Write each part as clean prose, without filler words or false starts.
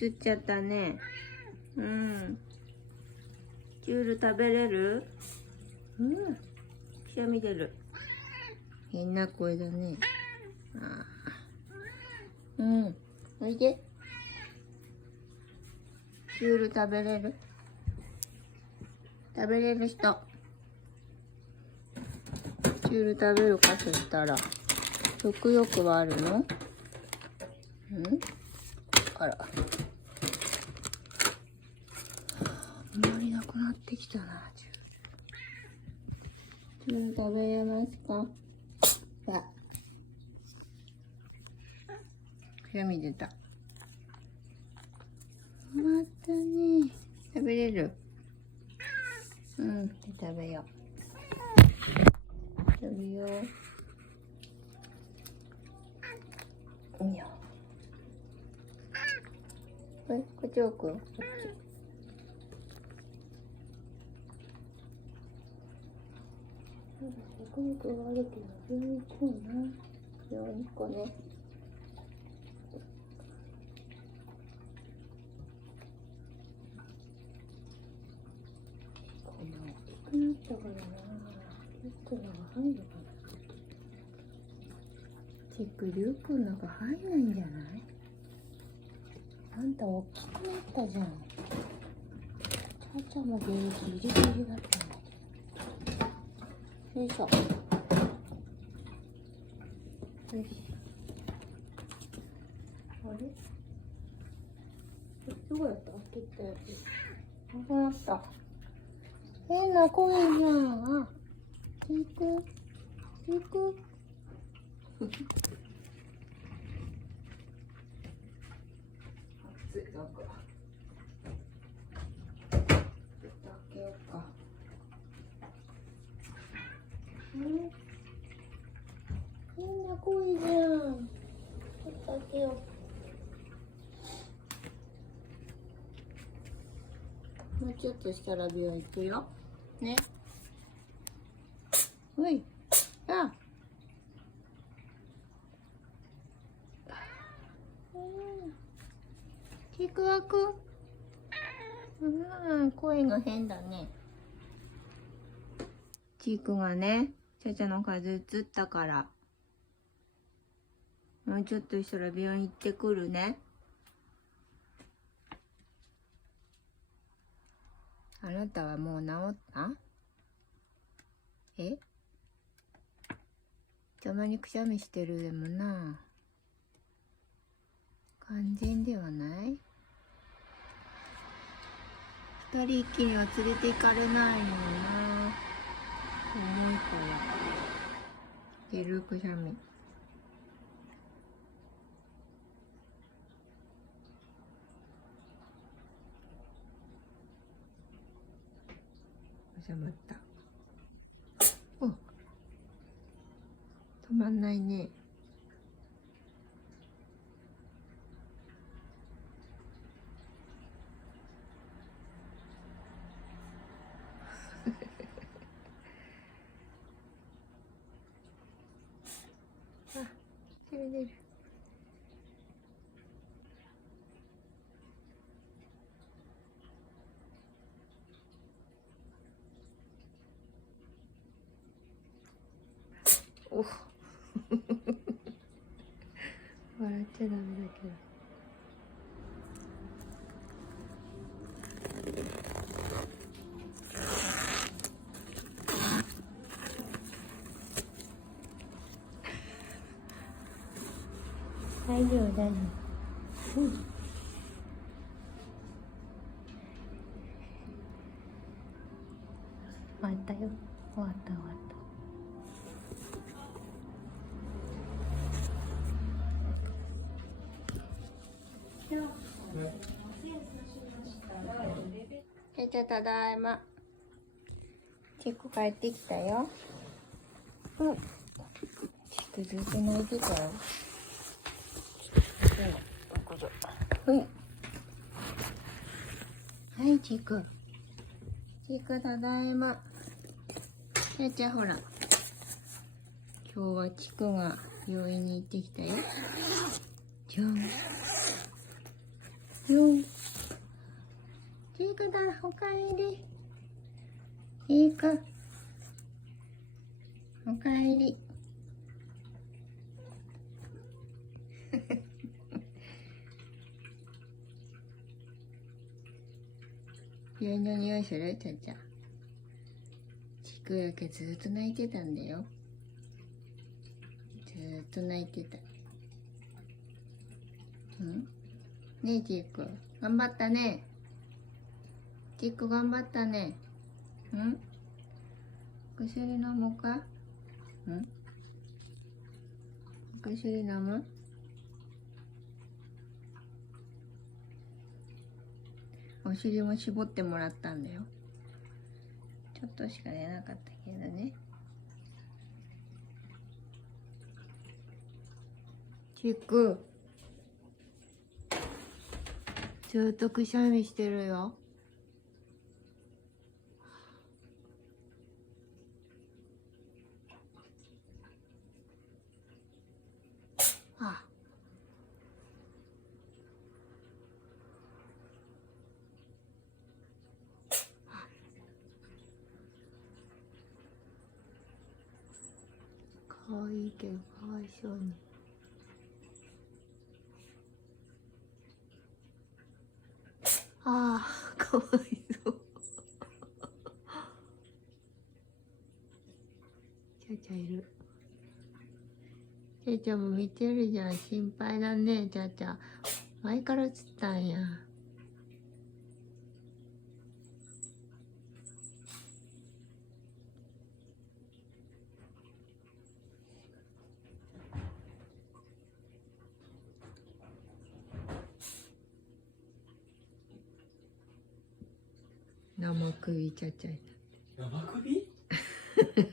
映っちゃったね。うん。チュール食べれる？うん。くしゃみ出る。変な声だね。ああ。うん。おいで。チュール食べれる？食べれる人。チュール食べるか、そしたら。食欲はあるの？うん？あら。あんまりなくなってきたな、チュール食べれますか？さあ。くしゃみ出た。またね。食べれる？うん、食べよう。食べよう。いいよ。こっち置く？こっち。食欲があるけど、病院行こうな。病院行こうね。この大きくなったからな。結構のが入るかな。チック、リュウくんのが入んないんじゃない？あんた大きくなったじゃん。ちゃちゃまでギリギリだったんだけど。よいしょ。よし。あれ？どうやった？切ったやつ。なくなった。変な声じゃん。あ、チーク。チーク。暑い、なんか。開けようか。変な声じゃん。ちょっと開けよう。もうちょっとしたら病院行くよ。ね。ほい。あ。ちくわくん。声が変だね。ちくがね、ちゃちゃの数映ったから。もうちょっとしたら病院行ってくるね。あなたはもう治った？え？たまにくしゃみしてるでもな。完全ではない？二人一気には連れて行かれないのよな。重いから。出るくしゃみ。収まった。お、止まんないね。あ、それ出る。お笑っちゃダメだけど。大丈夫、大丈夫。うん。終わったよ。終わった終わった。じゃただいま。チック帰ってきたよ。うん。チックずっと泣いてたよ。はい。はい、チック。チックただいま。じゃほら。今日はチックが病院に行ってきたよ。じゃん。よ。チークだ、おかえり。いいか。おかえり。病院の匂いする？ちゃちゃ。ちくやけずっと泣いてたんだよ。ずっと泣いてた。ねえちーく、頑張ったね。ちーく頑張ったね。薬飲むか？薬飲む？お尻も絞ってもらったんだよ。ちょっとしか出なかったけどね。ちーく、ずっとくしゃみしてるよ。あ、かわいいけどかわいそうに。ああ、かわいそう。ちゃちゃいる。ちゃちゃも見てるじゃん。心配だね、ちゃちゃ。前から映ったんや。生首ちゃちゃいな。生首？みたい。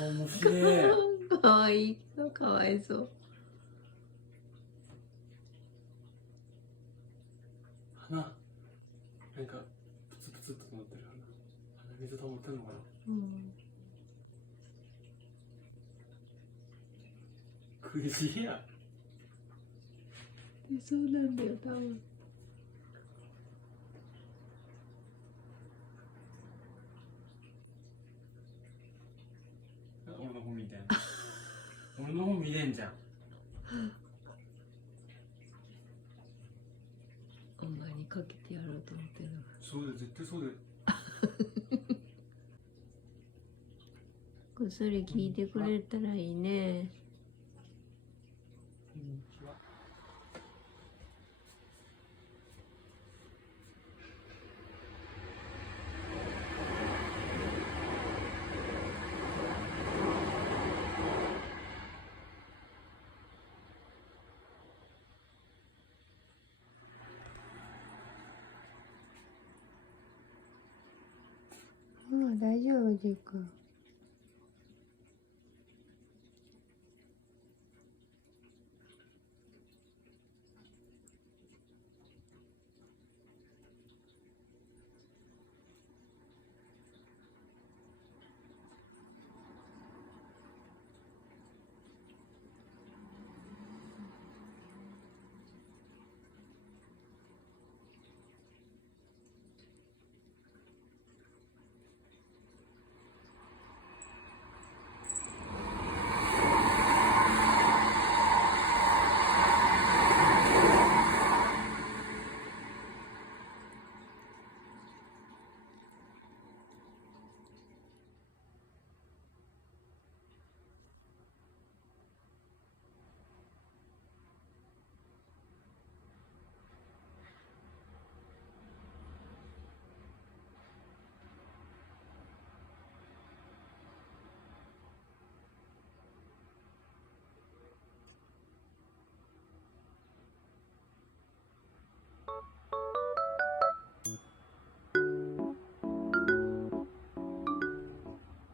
面白い。かわいいけどかわいそう。鼻なんかプツプツっとなってる。鼻水溜まってんのかな。クジや。で、そうなんだよ、多分。俺の本見てん。俺の本見れんじゃん。お前にかけてやろうと思ってるの。そうだよ、絶対そうだよ。薬効いてくれたらいいね。こんにちは。大丈夫、ジーくん。